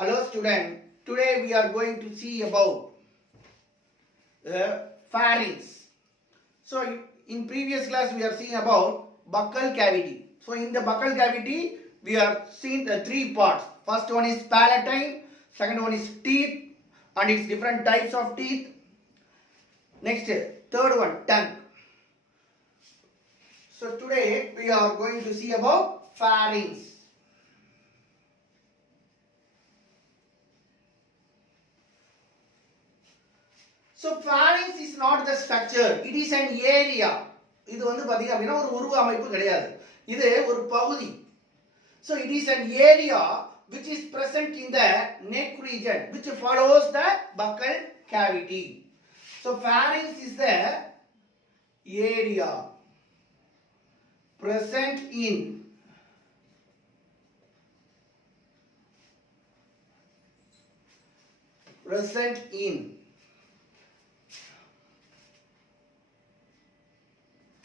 Hello student, today we are going to see about the pharynx. So in previous class we are seeing about buccal cavity. So in the buccal cavity we are seeing the three parts. First one is palatine, second one is teeth and its different types of teeth. Next, third one, tongue. So today we are going to see about pharynx. So pharynx is not the structure, it is an area. இது வந்து பாத்தீங்க அப்படினா ஒரு உருவ அமைப்பு கிடையாது. இது ஒரு பகுதி. So it is an area which is present in the neck region which follows the buccal cavity. So pharynx is the area present in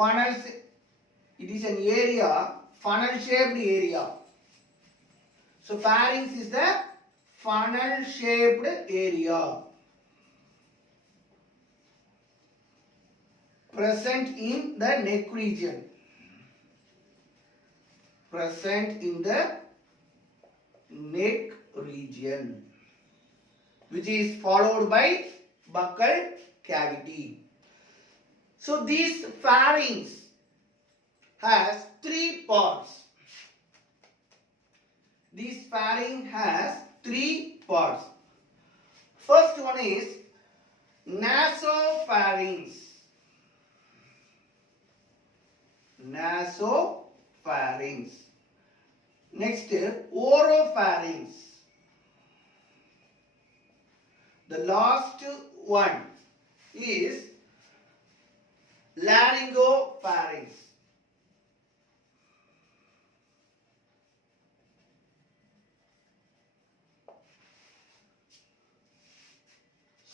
funnel. It is an area, funnel shaped area. So pharynx is the funnel shaped area present in the neck region. Present in the neck region, which is followed by buccal cavity. So this pharynx has three parts. This pharynx has three parts. First one is nasopharynx. Nasopharynx. Next, oropharynx. The last one is laryngopharynx.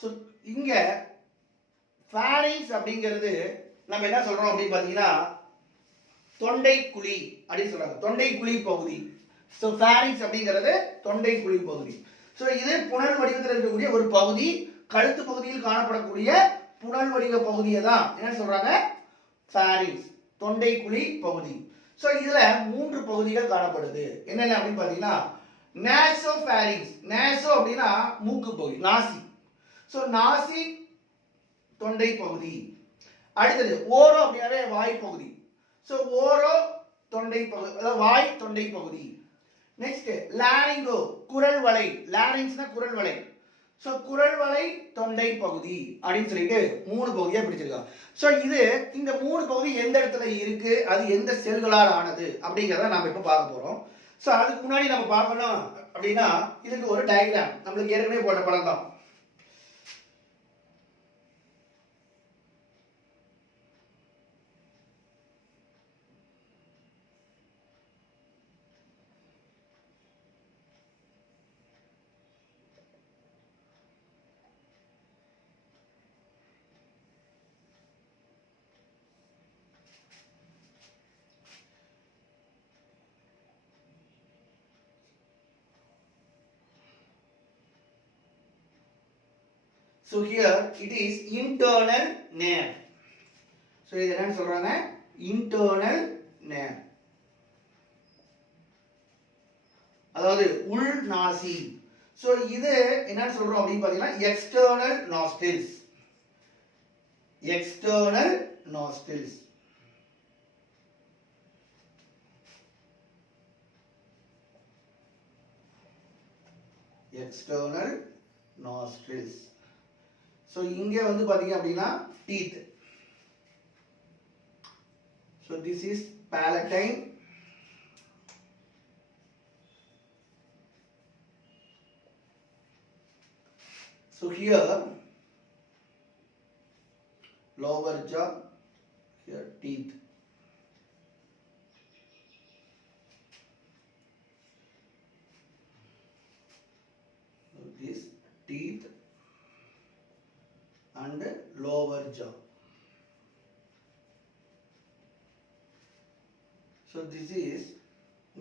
So இங்க pharynx அப்படிங்கிறது நம்ம என்ன சொல்றோம் அப்படி பாத்தீங்கன்னா தொண்டை குழி அப்படி சொல்றாங்க. தொண்டை குழி பகுதி. So pharynx அப்படிங்கிறது தொண்டை குழி பகுதி. So இது புனல் வடிவத்தில் இருக்கக்கூடிய ஒரு பகுதி. கழுத்து பகுதியில் காணப்படக்கூடிய புனல் வடிவ பகுதியை தான் என்ன சொல்றாங்க pharynx, தொண்டை குழி பகுதி. So இதுல மூன்று பகுதிகள் காணப்படுது. என்னென்ன அப்படின்னு பாத்தீங்கன்னா nasopharynx. naso அப்படினா மூக்கு பகுதி, நாசி. So நாசி தொண்டை பகுதி. அடுத்தது ஓரோ அப்படினாலே வாய் பகுதி. So ஓரோ தொண்டை பகுதி, அதாவது வாய் தொண்டை பகுதி. நெக்ஸ்ட் லாரிங்கோ குரல் வளை. லாரிங்ஸ்னா குரல் வளை. So குரல் வளை தொண்டை பகுதி அப்படின்னு சொல்லிட்டு மூணு பகுதியா பிரிச்சிருக்காங்க. So இது இந்த மூணு பகுதி எந்த இடத்துல இருக்கு, அது எந்த செல்களால் ஆனது அப்படிங்கறத நாம இப்ப பார்க்க போறோம். So அதுக்கு முன்னாடி நம்ம பார்க்கணும் அப்படின்னா இதுக்கு ஒரு டயகிராம் நமக்கு ஏற்கனவே போட்ட படம் தான். So here it is internal nerve. So இது என்னன்னு சொல்றாங்க internal nerve. அதாவது உள் நாசி. So இது என்னன்னு சொல்றோம் அப்படி பாத்தீங்கன்னா external nostrils. External nostrils. External nostrils. So இங்க வந்து பாத்தீங்க அப்படினா teeth. So this is palatine. So here lower jaw, here teeth. So this teeth and lower jaw. So this is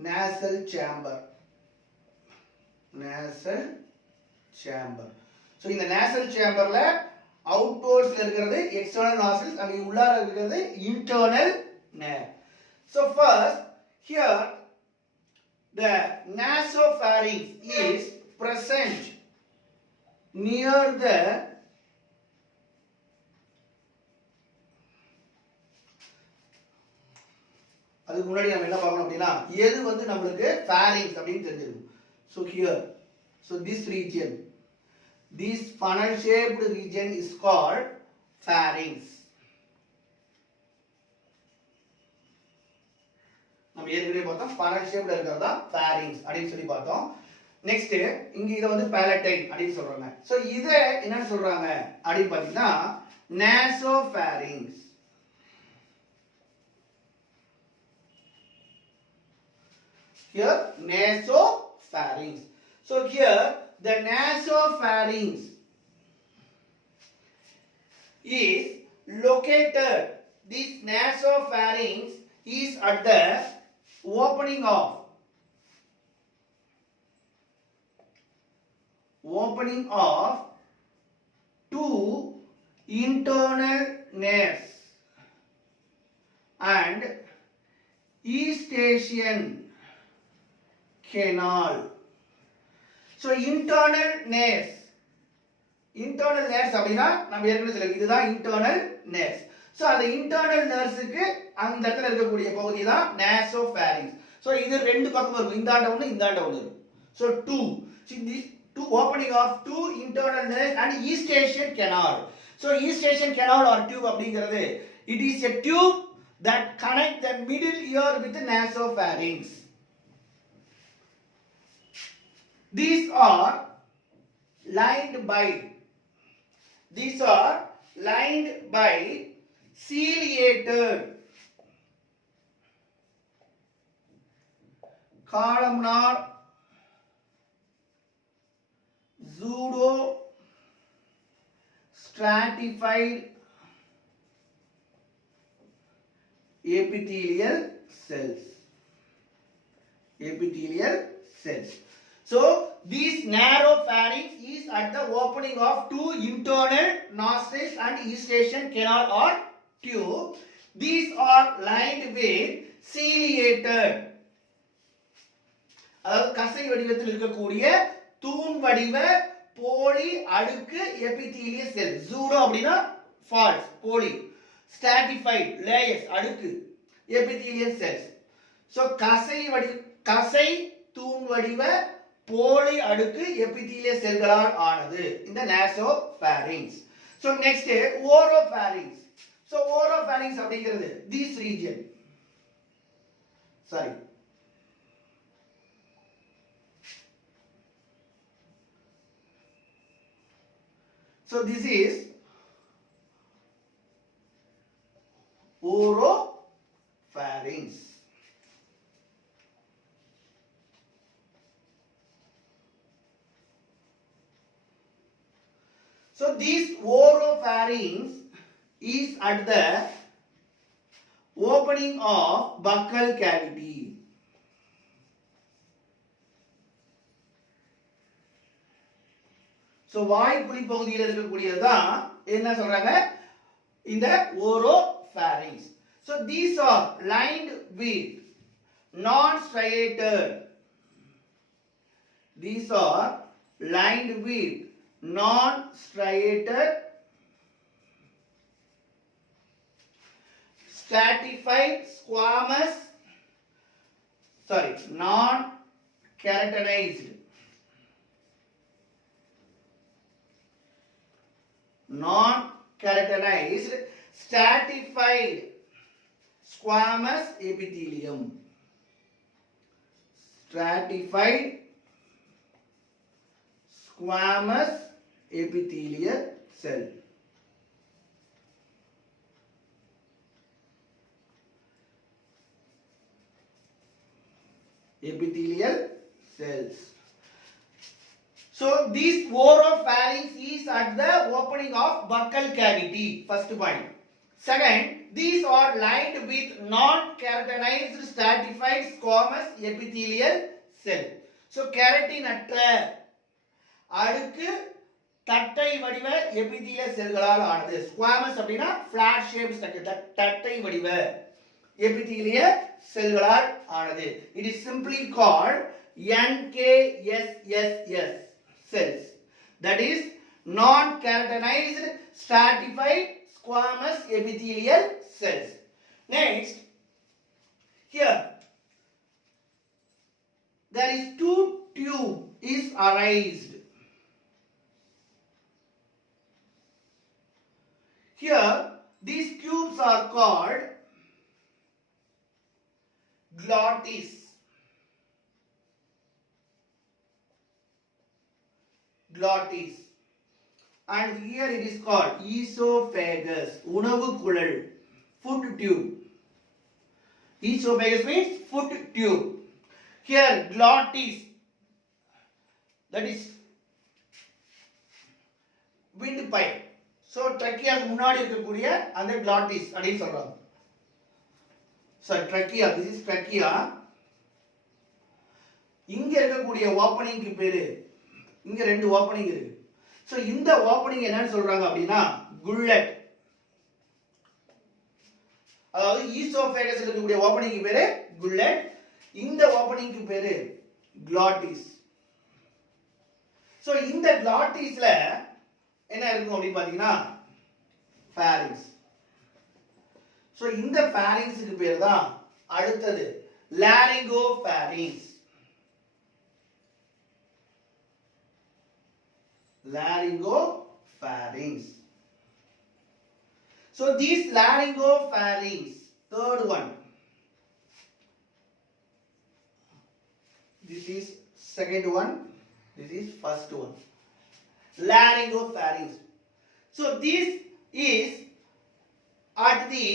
nasal chamber. nasal chamber. So இந்த nasal chamberல outwards இருக்கிறது external nostrils and உள்ளார இருக்கிறது internal nerve. So first here the nasopharynx is present near the அதுக்கு முன்னாடி நம்ம என்ன பார்க்கணும் அப்படினா எது வந்து நமக்கு pharynx அப்படினு தெரிஞ்சிருக்கும். So here, so this region, this funnel shaped region is called pharynx. நம்ம ஏற்கனவே பார்த்தோம் funnel shaped இருக்கிறதா pharynx அப்படினு சொல்லி பார்த்தோம். நெக்ஸ்ட் இங்க இத வந்து palatine அப்படினு சொல்றாங்க. சோ இத என்னன்னு சொல்றாங்க அப்படி பாத்தீங்கன்னா nasopharynx. Here nasopharynx. So here the nasopharynx is located. This nasopharynx is at the opening of two internal nerves and Eustachian canal. So internal nerves அப்படினா நம்ம ஏற்கனவே சொல்லிருக்கோம் இதுதான் internal nerves. So அந்த internal nervesக்கு அந்த இடத்துல இருக்கக்கூடிய பகுதி தான் nasopharynx. So இது ரெண்டு பக்கம் இருக்கும் இந்தாண்ட ஒன்னு இந்தாண்ட ஒன்னு இருக்கும். So two opening of two internal nerves and Eustachian canal. So Eustachian canal or tube அப்படிங்கிறது it is a tube that connect the middle ear with the nasopharynx. These are lined by ciliated columnar pseudo stratified epithelial cells. So this narrow pharynx is at the opening of two internal nostrils and Eustachian canal or tube. These are lined with ciliated அதாவது கசை வடிவத்தில் இருக்கக்கூடிய தூண் வடிவ போலி அடுக்கு epithelial cell. Pseudo அப்படினா false, போலி. Stratified layers அடுக்கு epithelial cells. So கசை தூண் வடிவ போலி அடுக்கு epithelial செல்களால் ஆனது இந்த nasopharynx. So next oropharynx. So oropharynx அப்படிங்கிறது this region. Sorry. So this is oropharynx. So this oropharynx is at the opening of buccal cavity. So வாய்க்குழி பகுதியில் இருக்கக்கூடியது தான் என்ன சொல்றாங்க இந்த oropharynx. So these are lined with non-striated. These are lined with non-striated stratified squamous non-keratinized stratified squamous epithelium. Stratified squamous epithelial cell. Epithelial cells. So this oropharynx is at the opening of buccal cavity. First point. Second, these are lined with non-keratinized stratified squamous epithelial cell. So keratin அற்ற அடுக்கு தட்டை வடிவ எபிதீலியல் செல்களால் ஆனது. ஸ்குவாமஸ் அப்படினா flat shaped structure, தட்டை வடிவ எபிதீலியல் செல்களால் ஆனது. It is simply called NKSSS cells. That is non-keratinized stratified squamous epithelial cells. Next, here there is two tube is arised. Here these tubes are called glottis. Glottis. And here it is called esophagus. உணவு குழல். Food tube. Esophagus means food tube. Here glottis. That is windpipe. So trachea முன்னாடி இருக்கக்கூடிய அந்த glottis அப்படி சொல்றாங்க. So trachea, this is trachea. இங்க இருக்கக்கூடிய ஓபனிங்க்கு பேரு, இங்க ரெண்டு ஓபனிங் இருக்கு. So இந்த ஓபனிங் என்னன்னு சொல்றாங்க அப்படினா gullet. அதாவது ஈசோஃபேகஸ் இருக்கக்கூடிய ஓபனிங்க்கு பேரு gullet. இந்த ஓபனிங்க்கு பேரு glottis. So இந்த glottisல என்ன இருக்கும் அப்படி பாத்தீங்கன்னா pharynx. So இந்த pharynxக்கு பேர் தான் அடுத்தது laryngopharynx. Laryngopharynx. So these laryngopharynx, third one. This is second one. This is first one. Laryngopharynx. So this is at the,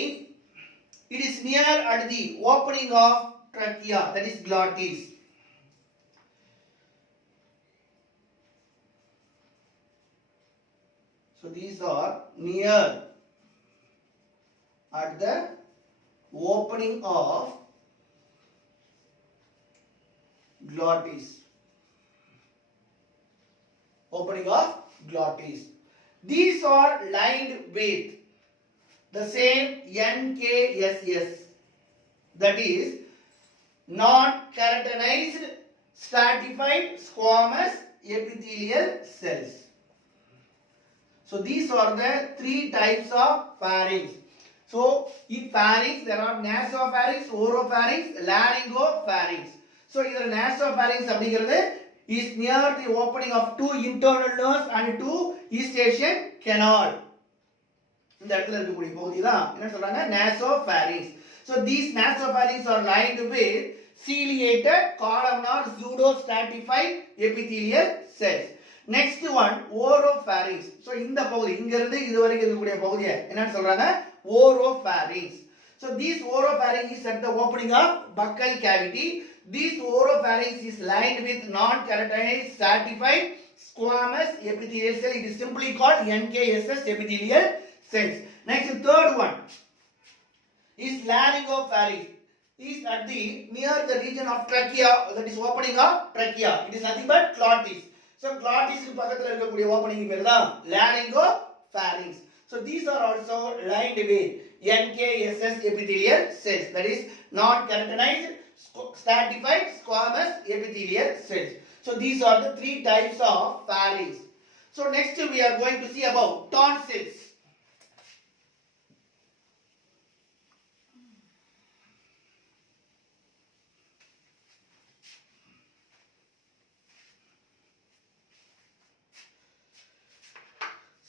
it is near at the opening of trachea, that is glottis. So these are near at the opening of glottis. Opening of glottis. These are lined with the same NKSS, that is non-keratinized stratified squamous epithelial cells. So these are the three types of pharynx. So in pharynx there are nasopharynx, oropharynx, laryngopharynx. So either nasopharynx அப்படிங்கிறது is near the opening of two internal nerves and two eustachian canal. இந்த இடத்துல இருக்கக்கூடிய பகுதி தான் என்ன சொல்றாங்க nasopharynx. So these nasopharynx are lined with ciliated columnar pseudostratified epithelial cells. Next one oropharynx. So இந்த பகுதி இங்க இருந்து இது வரைக்கும் இருக்கக்கூடிய பகுதியை என்ன சொல்றாங்க oropharynx. So this oropharynx is at the opening of buccal cavity. This oropharynx is lined with non-keratinized stratified squamous epithelial cell. It is simply called NKSS epithelial cells. Next third one is laryngopharynx. Is at the near the region of trachea, that is opening of trachea. It is nothing but glottis. So glottis க்கு பக்கத்துல இருக்கக்கூடிய ஓபனிங் பேர் தான் laryngopharynx. So these are also lined with NKSS epithelial cells, that is non-keratinized stratified squamous epithelial cells. So these are the three types of pharynx. So next we are going to see about tonsils.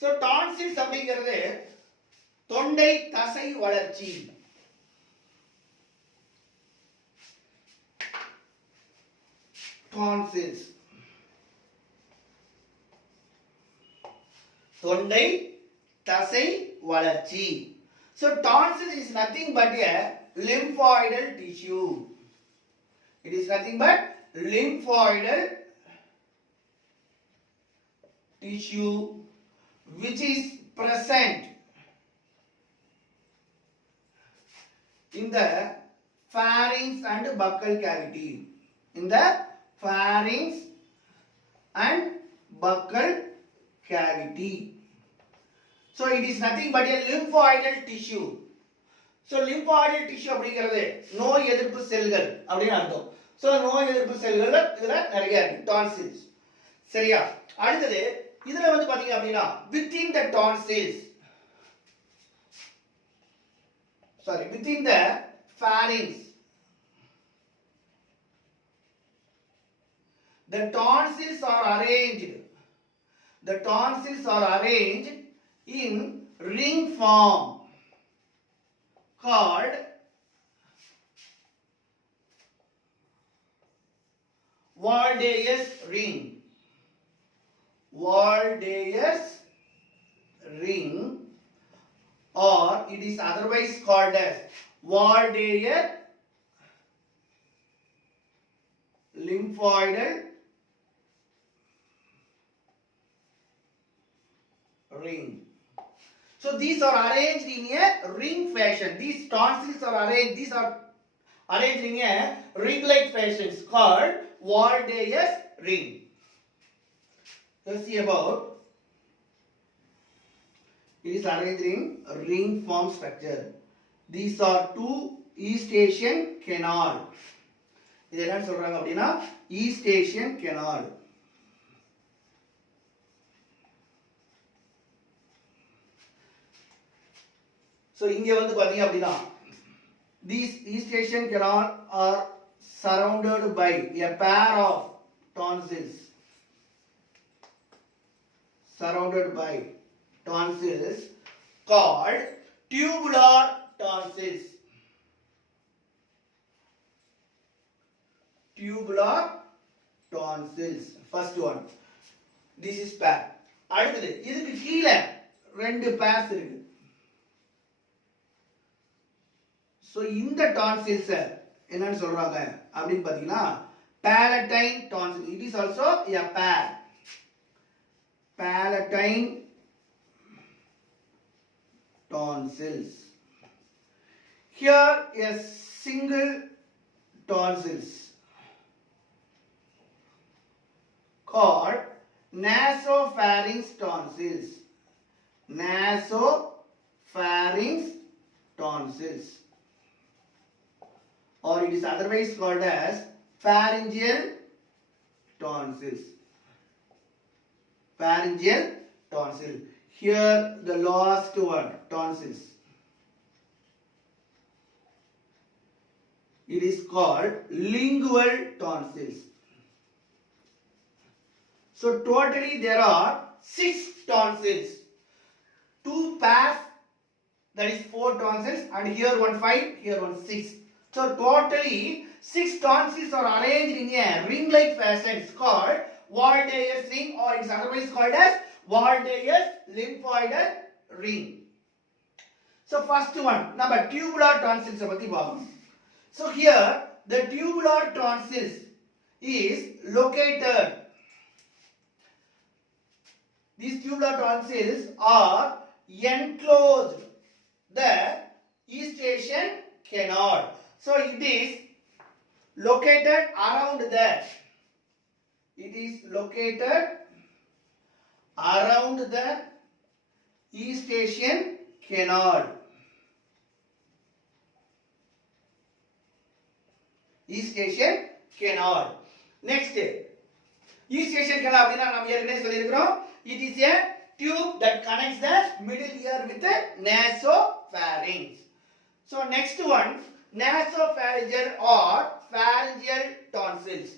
So tonsils அப்படிங்கிறது தொண்டை தசை வளர்ச்சி. Tonsils. தொண்டை தசை வளர்ச்சி. So tonsil is nothing but a lymphoidal tissue. It is nothing but lymphoidal tissue which is present in the pharynx and buccal cavity. In the pharynx and buccal cavity. So it is nothing but a lymphoidal tissue. So lymphoidal tissue அப்படிங்கிறது நோய் எதிர்ப்பு செல்கள் அப்படின்னு அர்த்தம். So நோய் எதிர்ப்பு செல்கள் இதுல நிறைய இருக்கு tonsils. சரியா? அடுத்தது இதுல வந்து பாத்தீங்க அப்படினா within the tonsils, within the pharynx, the tonsils are arranged. The tonsils are arranged in ring form called Waldeus ring. Waldeus ring, or it is otherwise called as Waldeus lymphoidal ring. So these are arranged in a ring fashion. These tonsils are arranged. These are arranged in a ring-like fashion called Waldeus ring. Let's see about. It is arranged in a ring form structure. These are two Eustachian canal. இது என்ன சொல்றாங்க அப்படினா Eustachian canal. So இங்க வந்து பாத்தீங்க அப்படினா these Eustachian canal are surrounded by a pair of tonsils. Surrounded by tonsils called tubular tonsils. Tubular tonsils. First one. This is pair. அடுத்தது இதுக்கு கீழ ரெண்டு pairs இருக்கு. So இந்த tonsils என்னன்னு சொல்றாங்க அப்படினு பாத்தீங்கன்னா palatine tonsil. It is also a pair. Palatine tonsils. Here a single tonsils called nasopharynx tonsils. Nasopharynx tonsils, or it is otherwise called as pharyngeal tonsils. Pharyngeal tonsil. Here the last one, tonsils. It is called lingual tonsils. So totally there are 6 tonsils. 2 pairs, that is 4 tonsils, and here one 5, here one 6. So totally 6 tonsils are arranged in a ring-like fashion called Waldeus ring, or it is otherwise called as Waldeus lymphoidal ring. So first one, number tubular tonsils பத்தி பார்ப்போம். So here the tubular tonsils is located. These tubular tonsils are enclosed the Eustachian canal. So it is located around that. It is located around the Eustachian canal. Eustachian canal. Next, Eustachian canal அப்படினா நாம் ஏற்கனவே சொல்லியிருக்கிறோம். It is a tube that connects the middle ear with the nasopharynx. So next one, nasopharyngeal or pharyngeal tonsils.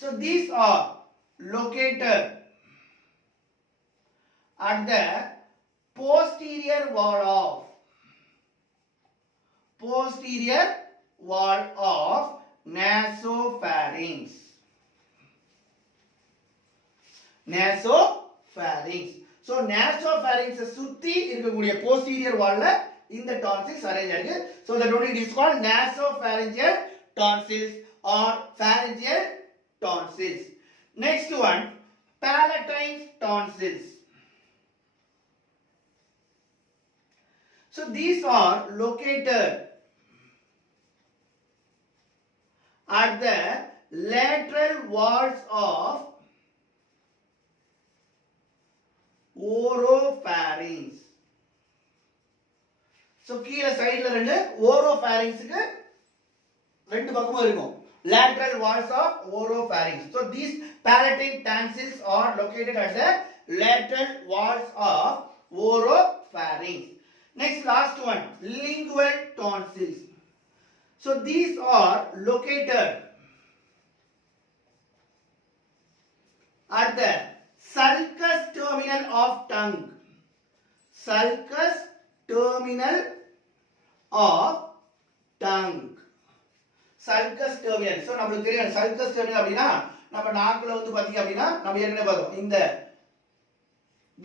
So these are located at the posterior wall of nasopharynx. Nasopharynx. So nasopharynx சுத்தி இருக்கக்கூடிய posterior wallல இந்த tonsils arrange ஆயிருக்கு. So that only it is called nasopharyngeal tonsils or pharyngeal tonsils. Next one, palatine tonsils. So these are located at the lateral walls of oropharynx. So கீழ சைடுல ரெண்டு oropharynxக்கு ரெண்டு பக்கமும் இருக்கும். Lateral walls of oropharynx. So these palatine tonsils are located at the lateral walls of oropharynx. Next, last one, lingual tonsils. So these are located at the sulcus terminal of tongue. Sulcus terminal of tongue. Sulcus terminal. So நமக்கு தெரியும் sulcus terminal அப்படினா நம்ம நாக்குல வந்து பாத்தீங்க அப்படினா நம்ம ஏற்கனவே பார்த்தோம் இந்த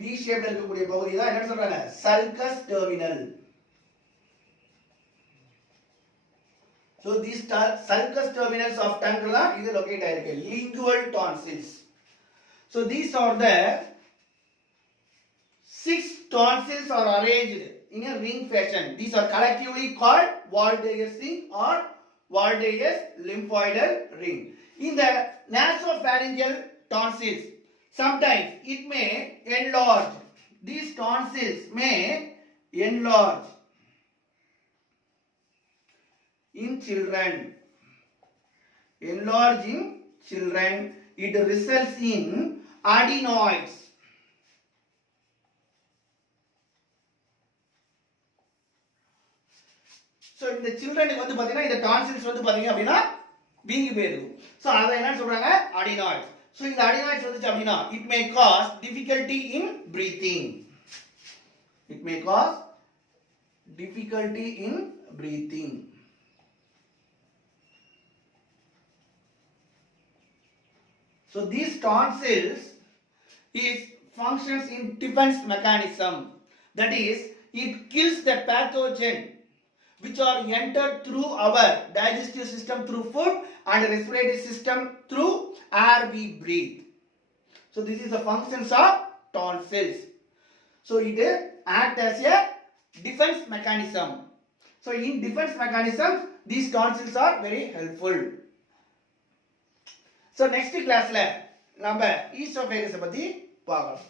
V ஷேப்ல இருக்கக்கூடிய பகுதி தான் என்ன சொல்றாங்க sulcus terminal. So these sulcus terminals of tongue தான் இது லொகேட் ஆயிருக்கு lingual tonsils. So these are the 6 tonsils are arranged in a ring fashion. These are collectively called Waldegr's ring or Waldegr's lymphoidal ring. In the nasopharyngeal tonsils, sometimes it may enlarge. These tonsils may enlarge in children. Enlarge in children. It results in adenoids. So in the children வந்து பாத்தீங்கன்னா இந்த tonsils வந்து பாத்தீங்க அப்படினா வீங்கி போயிடும். So அத என்ன சொல்றாங்க adenoids. So இந்த adenoids வந்துச்சு அப்படினா it may cause difficulty in breathing. It may cause difficulty in breathing. So these tonsils is functions in defense mechanism. That is, it kills the pathogen which are entered through our digestive system through food and respiratory system through air we breathe. So this is the functions of tonsils. So it act as a defense mechanism. So in defense mechanism, these tonsils are very helpful. So next class la நம்ம esophagus பத்தி பார்க்கலாம்.